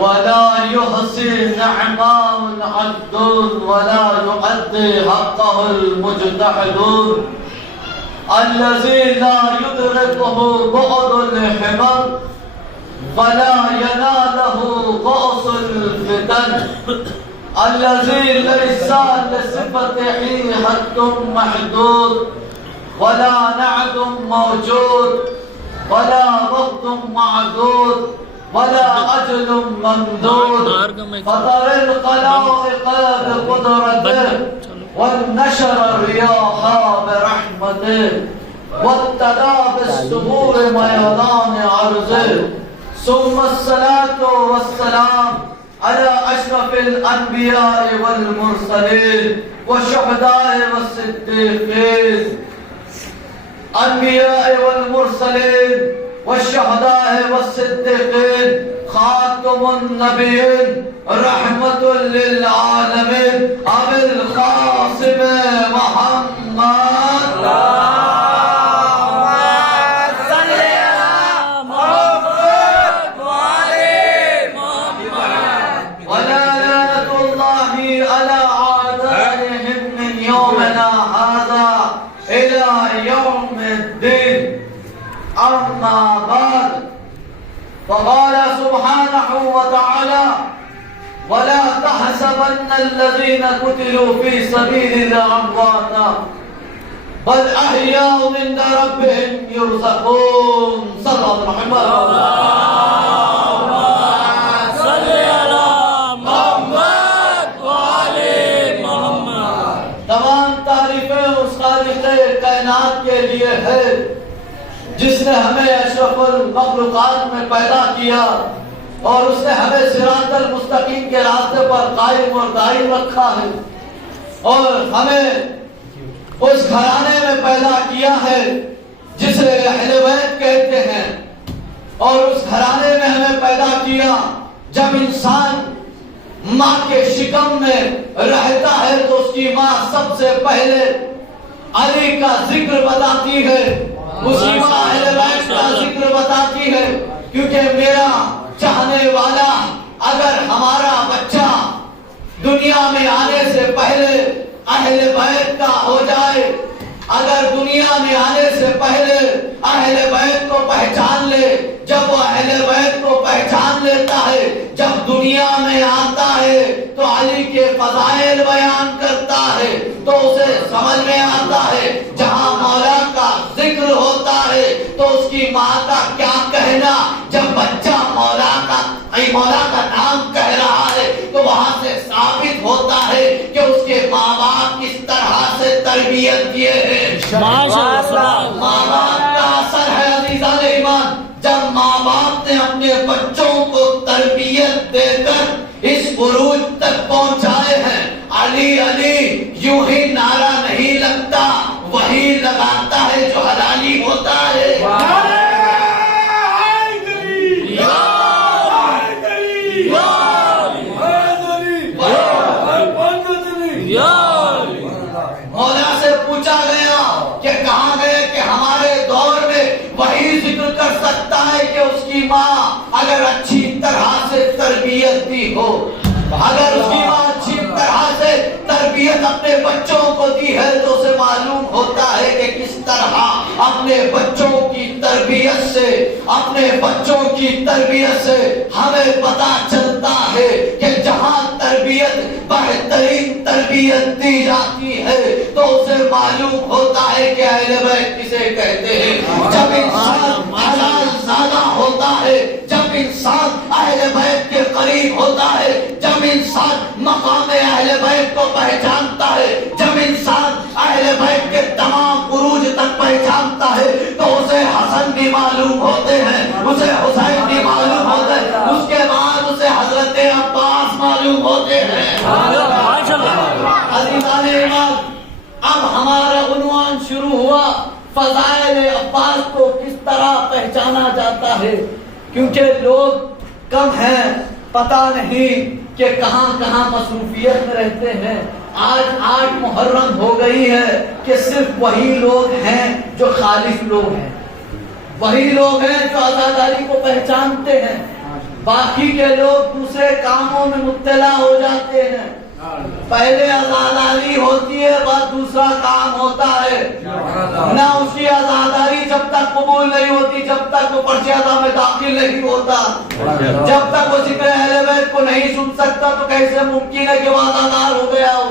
ولا يحصي نعماء العدون ولا يؤدي حقه المجتهدون الذي لا يدركه بعد الحمر ولا يناله بؤس الفتن الذي ليس لصفته حد محدود ولا نعد موجود ولا وقت معدود ولا أجل ممدود فطر الخلائق بقدرته والنشر الرياح برحمته وابتدى بالسهول ميدان عرضه ثم الصلاة والسلام على أشرف الأنبياء والمرسلين والشهداء والصديقين الأنبياء والمرسلين والشهداء والصديقين خاتم النبيين رحمة للعالمين أبي القاسم محمد اللهم صل على محمد وآل محمد ولا لعنة الله على أعدائهم من يومنا هذا إلى يوم الدين أما بعد فقال سبحانه وتعالى ولا تحسبن الذين قتلوا في سبيل الله أمواتا بل أحياء عند ربهم يرزقون صلى الله عليه وسلم صل على محمد وآل محمد. تمام تعریفیں اس خالق کائنات کے لیے ہے جس نے ہمیں اشرف المخلوقات میں پیدا کیا اور اس نے ہمیں صراط المستقیم کے راستے پر قائم اور دائم رکھا ہے اور ہمیں اس گھرانے میں پیدا کیا ہے جسے اہل بیت کہتے ہیں اور اس گھرانے میں ہمیں پیدا کیا جب انسان ماں کے شکم میں رہتا ہے تو اس کی ماں سب سے پہلے علی کا ذکر بتاتی ہے اس کی ماں اہل بیت کا ذکر بتاتی ہے کیونکہ میرا چاہنے والا اگر ہمارا بچہ دنیا میں آنے سے پہلے اہل بیت کا ہو جائے اگر دنیا میں آنے سے پہلے اہل بیت کو پہچان لے جب وہ اہل بیت کو پہچان لیتا ہے جب دنیا میں آتا ہے تو علی کے فضائل بیان کرتا ہے تو اسے سمجھ میں آتا ہے جہاں مولا کا ذکر ہوتا ہے تو اس کی ماں کا کیا کہنا جب بچہ مولا کا نام کہہ رہا ہے تو وہاں سے ثابت ہوتا ہے کہ اس کے ماں باپ کس طرح سے تربیت دیے ہیں ماں باپ کا اثر ہے عزیزان ایمان جب ماں باپ نے اپنے بچوں کو تربیت دے کر اس عروج تک پہنچائے ہیں علی علی یوں ہی نعرہ نہیں لگتا وہی لگاتا ہے جو حلالی ہوتا ہے مولا سے پوچھا گیا کہ کہاں گئے کہ ہمارے دور میں وہی ذکر کر سکتا ہے کہ اس کی ماں اگر اچھی طرح سے تربیت دی ہو اگر اس کی ماں اچھی طرح سے تربیت اپنے بچوں کو دی ہے تو اسے معلوم ہوتا ہے کہ کس طرح اپنے بچوں کی تربیت سے ہمیں پتا چلتا ہے کہ جہاں تربیت بہترین تربیت دی جاتی ہے تو اسے معلوم ہوتا ہے کہ اہل بیت کسے کہتے ہیں جب انسان حلال زادہ ہوتا ہے جب انسان اہل بیت کے قریب ہوتا ہے جب انسان مقام اہل بیت کو پہچانتا ہے جب انسان اہل بیت کے تمام عروج تک پہچانتا ہے تو اسے حسن بھی معلوم ہوتے ہیں اسے حسین بھی معلوم ہوتے ہیں اس کے بعد اسے حضرت عباس معلوم ہوتے ہیں عزیزان ایمان اب ہمارا عنوان شروع ہوا فضائل عباس کو کس طرح پہچانا جاتا ہے کیونکہ لوگ کم ہیں پتہ نہیں کہ کہاں کہاں مصروفیت میں رہتے ہیں آج 8 محرم ہو گئی ہے کہ صرف وہی لوگ ہیں جو خالص لوگ ہیں، وہی لوگ ہیں جو عزاداری کو پہچانتے ہیں، باقی کے لوگ دوسرے کاموں میں مبتلا ہو جاتے ہیں. پہلے عزاداری ہوتی ہے بعد دوسرا کام ہوتا ہے. نہ اس کی عزاداری جب تک قبول نہیں ہوتی جب تک وہ پرچہ اعضا میں داخل نہیں ہوتا, جب تک وہ ذکر اہل بیت کو نہیں سن سکتا تو کیسے ممکن ہے کہ وہ عزادار ہو گیا ہو.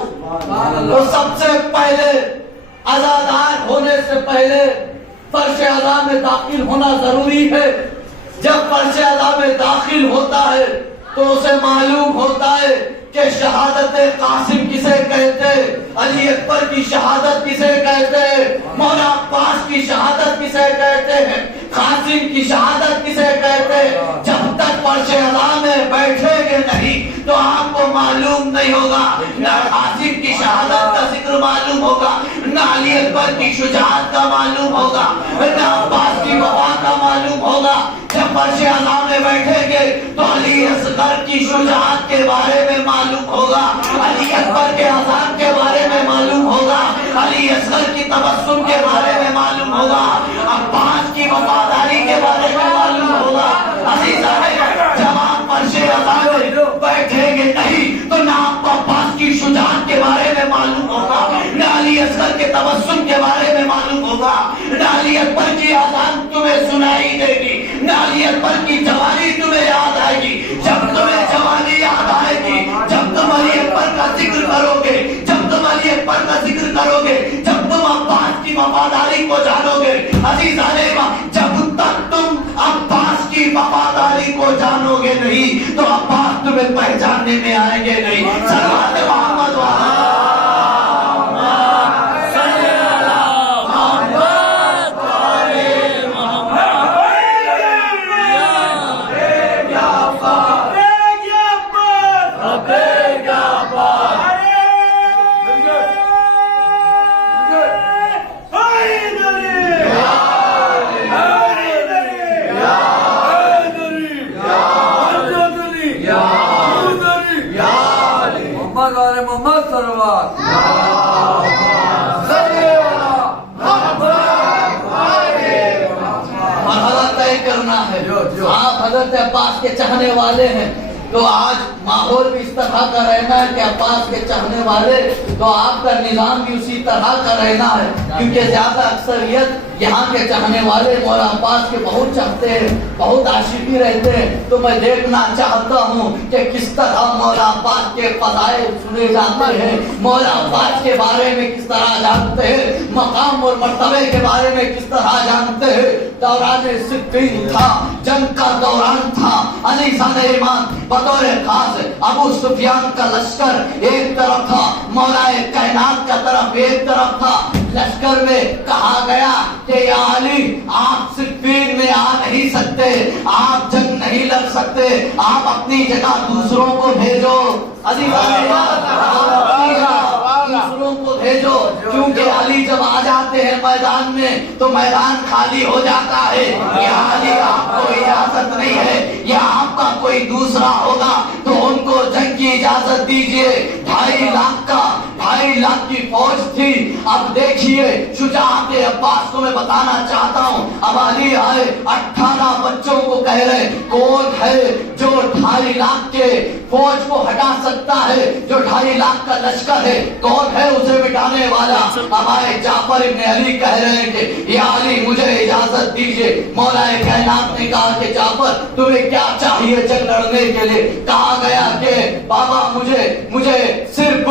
تو سب سے پہلے عزادار ہونے سے پہلے پرچہ اعضا میں داخل ہونا ضروری ہے. جب پرچہ اعضا میں داخل ہوتا ہے تو اسے معلوم ہوتا ہے کہ شہادت قاسم کسے کہتے, علی اکبر کی شہادت کسے کہتے, مولا عباس کی شہادت کسے کہتے ہیں, قاسم کی شہادت کسے کہتے. جب تک پرچہ اعضا میں بیٹھیں گے نہیں تو آپ کو معلوم نہیں ہوگا, نہ قاسم کی شہادت کا ذکر معلوم ہوگا, نہ علی اکبر کی شجاعت کا معلوم ہوگا, نہ عباس کی وفا کا معلوم ہوگا. جب پرچہ اعضا میں بیٹھیں گے تو علی اصغر کی شجاعت کے بارے میں معلوم ہوگا, علی اکبر کے عذاب کے بارے میں معلوم ہوگا, علی اصغر کی تبسم کے بارے میں معلوم ہوگا, عباس کی وفاداری کے بارے میں معلوم ہوگا. جب آپ پرچہ اعضا میں بیٹھیں گے نہیں تو نہ آپ کو عباس کی شجاعت کے بارے میں معلوم ہوگا, نہ علی اصغر کے تبسم کے بارے میں معلوم ہوگا, نہ علی اکبر کی آزان تمہیں سنائی دے گی, نہ علی اکبر کی جوانی تمہیں یاد آئے گی. جب تمہیں جوانی یاد آئے گی, جب تم علی اکبر کا ذکر کرو گے, جب تم علی اکبر کا ذکر کرو گے, جب تم عباس کی وفاداری کو جانو گے. عزیزان جب تک تم عباس کی وفاداری کو جانو گے نہیں تو عباس تمہیں پہچاننے میں آئیں گے نہیں. صلوات محمد آپ حضرت عباس کے چاہنے والے ہیں تو آج ماحول بھی اس طرح کا رہنا ہے کہ عباس کے چاہنے والے تو آپ کا نظام بھی اسی طرح کا رہنا ہے, کیونکہ زیادہ اکثریت یہاں کے چاہنے والے مولا عباس کے بہت چاہتے ہیں, بہت عاشقی رہتے ہیں. تو میں دیکھنا چاہتا ہوں کہ کس طرح مولا عباس کے فضائل سنے جاتے ہیں, مولا عباس کے بارے میں کس طرح جانتے ہیں, مقام اور مرتبے کے بارے میں کس طرح جانتے ہیں. دوران صفین تھا, جنگ کا دوران تھا. علی ذات ایمان بطور خاص ابو سفیان کا لشکر ایک طرف تھا, مولا کائنات کا طرف ایک طرف تھا. لشکر میں کہا گیا کہ یا علی آپ صفین میں آ نہیں سکتے, آپ جنگ نہیں لڑ سکتے, آپ اپنی جگہ دوسروں کو بھیجو. دوسروں کو بھیجو, کیونکہ علی جب آ جاتے ہیں میدان میں تو میدان خالی ہو جاتا ہے. یا علی آپ کو اجازت نہیں ہے, یا آپ کا کوئی دوسرا ہوگا تو ان کو جنگ کی اجازت دیجئے. 2.5 لاکھ کی فوج تھی. اب دیکھیے شجاعت عباس کو میں بتانا چاہتا ہوں. اب علی آئے 18 بچوں کو کہہ رہے کون ہے جو 2.5 لاکھ کے فوج کو ہٹا سکتا ہے, جو 2.5 لاکھ کا لشکر ہے کون ہے اسے مٹانے والا. اب آئے جعفر ابن علی کہہ رہے ہیں کہ یا علی مجھے اجازت دیجئے. مولا کائنات نے کہا کہ جعفر تمہیں کیا چاہیے جنگ لڑنے کے لیے. کہا گیا کہ بابا مجھے صرف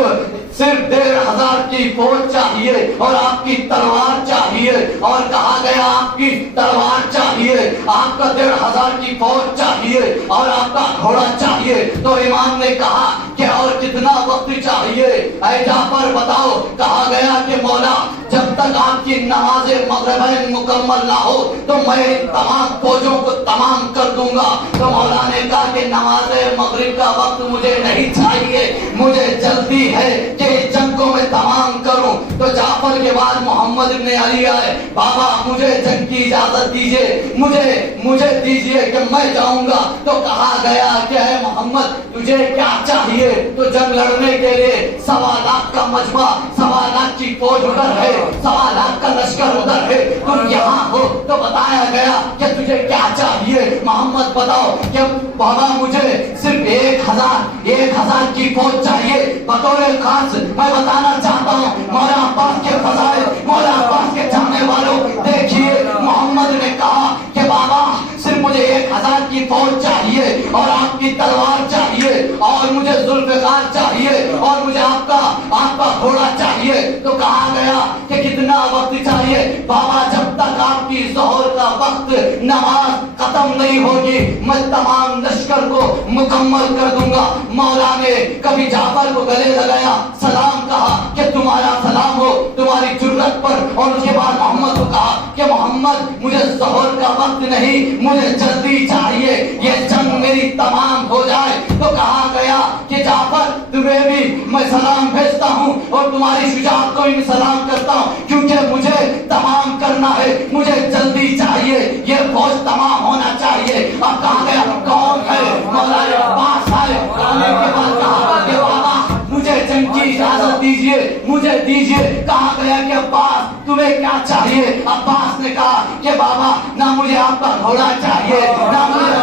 1,500 کی فوج چاہیے اور آپ کی تلوار چاہیے. اور کہا گیا آپ کی تلوار چاہیے, آپ کا 1,500 کی فوج چاہیے اور آپ کا گھوڑا چاہیے. تو امام نے کہا کہ اور کتنا وقت چاہیے اے جعفر بتاؤ. کہا گیا کہ مولا جب تک آپ کی نماز مغربین مکمل نہ ہو تو میں تمام فوجوں کو تمام کر دوں گا. تو مولا نے کہا کہ نماز مغرب کا وقت مجھے نہیں چاہیے, مجھے جلدی ہے کہ جنگ کو میں تمام کروں. تو جعفر کے بعد محمد ابن علی آئے, بابا مجھے جنگ کی اجازت دیجئے, مجھے دیجئے کہ میں جاؤں گا. تو کہا گیا کہ اے محمد تجھے کیا چاہیے؟ تو جنگ لڑنے کے لیے 1.25 لاکھ کا مجمع، 1.25 لاکھ کی فوج ادھر ہے، 1.25 لاکھ کا لشکر ادھر ہے، تم یہاں ہو۔ تو بتایا گیا کہ تجھے کیا چاہیے؟ محمد بتاؤ کہ بابا مجھے صرف 1000 کی فوج چاہیے۔ بطور خاص میں بتانا چاہتا ہوں مولا عباس کے فضائل، مولا عباس کے چاہنے والوں، دیکھیے محمد نے کہا کہ بابا صرف مجھے 1000 کی فوج چاہیے اور آپ کی تلوار چاہیے اور مجھے ذوالفقار چاہیے اور مجھے آپ کا گھوڑا چاہیے۔ تو کہا گیا کہ کتنا وقت چاہیے؟ بابا جب تک آپ کی ظہر کا وقت نماز ختم نہیں ہوگی میں تمام لشکر کو مکمل کر دوں گا۔ مولا نے کبھی جعفر کو گلے لگایا، سلام کہا کہ تمہارا سلام ہو تمہاری جرت پر، اور اس کے بعد محمد کو کہا کہ محمد مجھے ظہر کا وقت نہیں، مجھے جلدی چاہیے، یہ جنگ میری تمام ہو جائے۔ تو کہا گیا کہ جعفر تمہیں بھی میں سلام بھیجتا ہوں اور تمہاری شجاعت کو بھی سلام کرتا ہوں، کیونکہ مجھے تمام کرنا ہے، مجھے جلدی چاہیے، یہ فوج تمام ہونا چاہیے۔ اب کہا گیا کون ہے؟ مولا عباس آئے، آنے کے بعد کہا کہ بابا مجھے جنگ کی اجازت دیجیے، مجھے دیجیے۔ کہا گیا کہ عباس تمہیں کیا چاہیے؟ عباس نے کہا کہ بابا نہ مجھے آپ کا گھوڑا چاہیے، نہ مجھے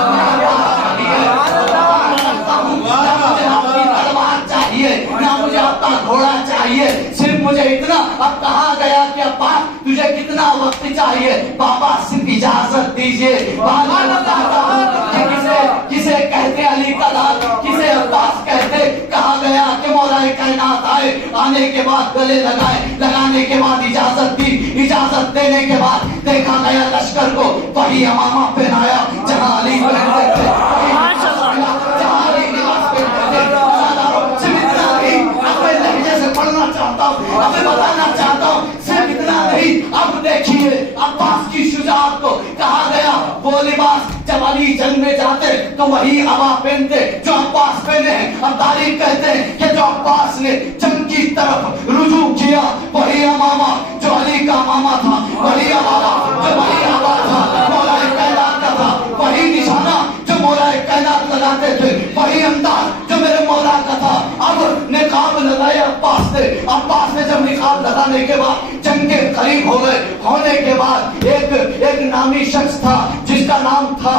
آپ کا گھوڑا چاہیے، صرف مجھے اتنا۔ اب کہا گیا کہ عباس تجھے کتنا وقت چاہیے؟ بابا صرف اجازت دیجیے۔ کسے کہتے علی کا لال، کسے عباس کہتے۔ کہا گیا کہ مولا کائنات آئے، آنے کے بعد گلے لگائے، لگانے کے بعد اجازت دی، اجازت دینے کے بعد دیکھا گیا لشکر کو وہی امامہ پہنایا جہاں علی پہنتے تھے، جہاں علی لباس پہنتے تھے۔ پڑھنا چاہتا ہوں، اب بتانا چاہتا ہوں، صرف اتنا نہیں۔ اب دیکھیے عباس کی شجاعت کو۔ کہا گیا وہ لباس جب علی جنگ میں جاتے تو وہی عبا پہنتے جو عباس پہنے ہیں۔ اب تاریخ کہتے ہیں کہ جو عباس نے جنگ کی طرف رجوع کیا وہی امامہ جو علی کا امامہ تھا، وہی امامہ جو وہی عبا تھا مولا کائنات کا تھا، وہی نشانہ جو مولا کائنات لگاتے تھے، وہی انداز جو میرے مولا کا تھا۔ اب نقاب لگایا عباس نے۔ عباس نے جب نقاب لگانے کے بعد جنگ کے قریب ہو گئے، ہونے کے بعد ایک نامی شخص تھا جس کا نام تھا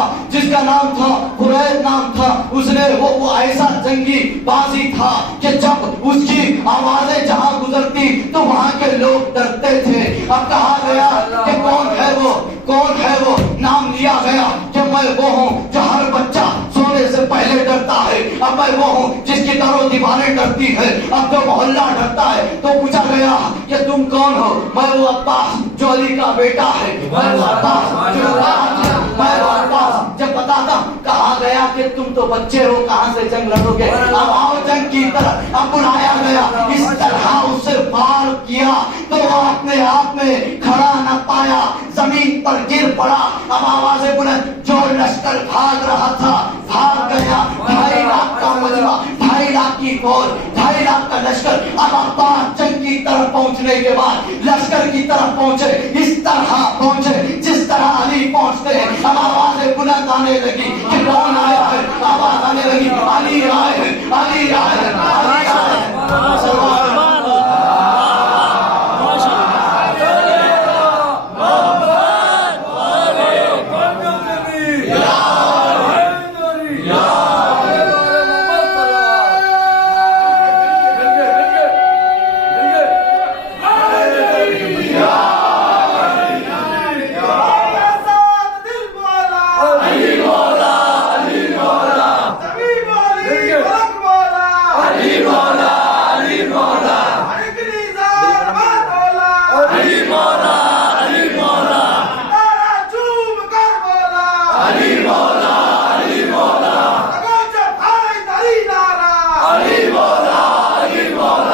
قرید نام تھا۔ اس نے وہ ایسا جنگی بازی تھا کہ جب اس کی آوازیں جہاں گزرتی تو وہاں کے لوگ ڈرتے تھے۔ اب کہا گیا کہ کون ہے وہ؟ نام لیا گیا کہ میں وہ ہوں جو ہر بچہ سونے سے پہلے ڈرتا ہے، اب میں وہ ہوں جس کی در و دیواریں ڈرتی ہے، اب جو محلہ ڈرتا ہے۔ تو پوچھا گیا کہ تم کون ہو؟ میں وہ عباس جو علی کا بیٹا ہے، میں وہ عباس جب بتاتا۔ کہا گیا کہ تم تو بچے ہو، کہاں سے جنگ لڑو گے؟ اب آؤ جنگ کی طرف۔ اب بلایا گیا، اس طرح اس سے وار کیا تو وہ اپنے آپ میں کھڑا نہ پایا، زمین پر گر پڑا۔ اب آوازیں بلند، جو لشکر بھاگ رہا تھا بھاگ گیا۔ 2.5 لاکھ کا مجمع، 2.5 لاکھ کی فوج، 2.5 لاکھ کا لشکر۔ اب عباس جنگ کی طرف پہنچنے کے بعد لشکر کی طرف پہنچے، اس طرح پہنچے جس طرح علی پہنچتے ہیں۔ اب آوازیں بلند آنے لگی کہ کون آیا؟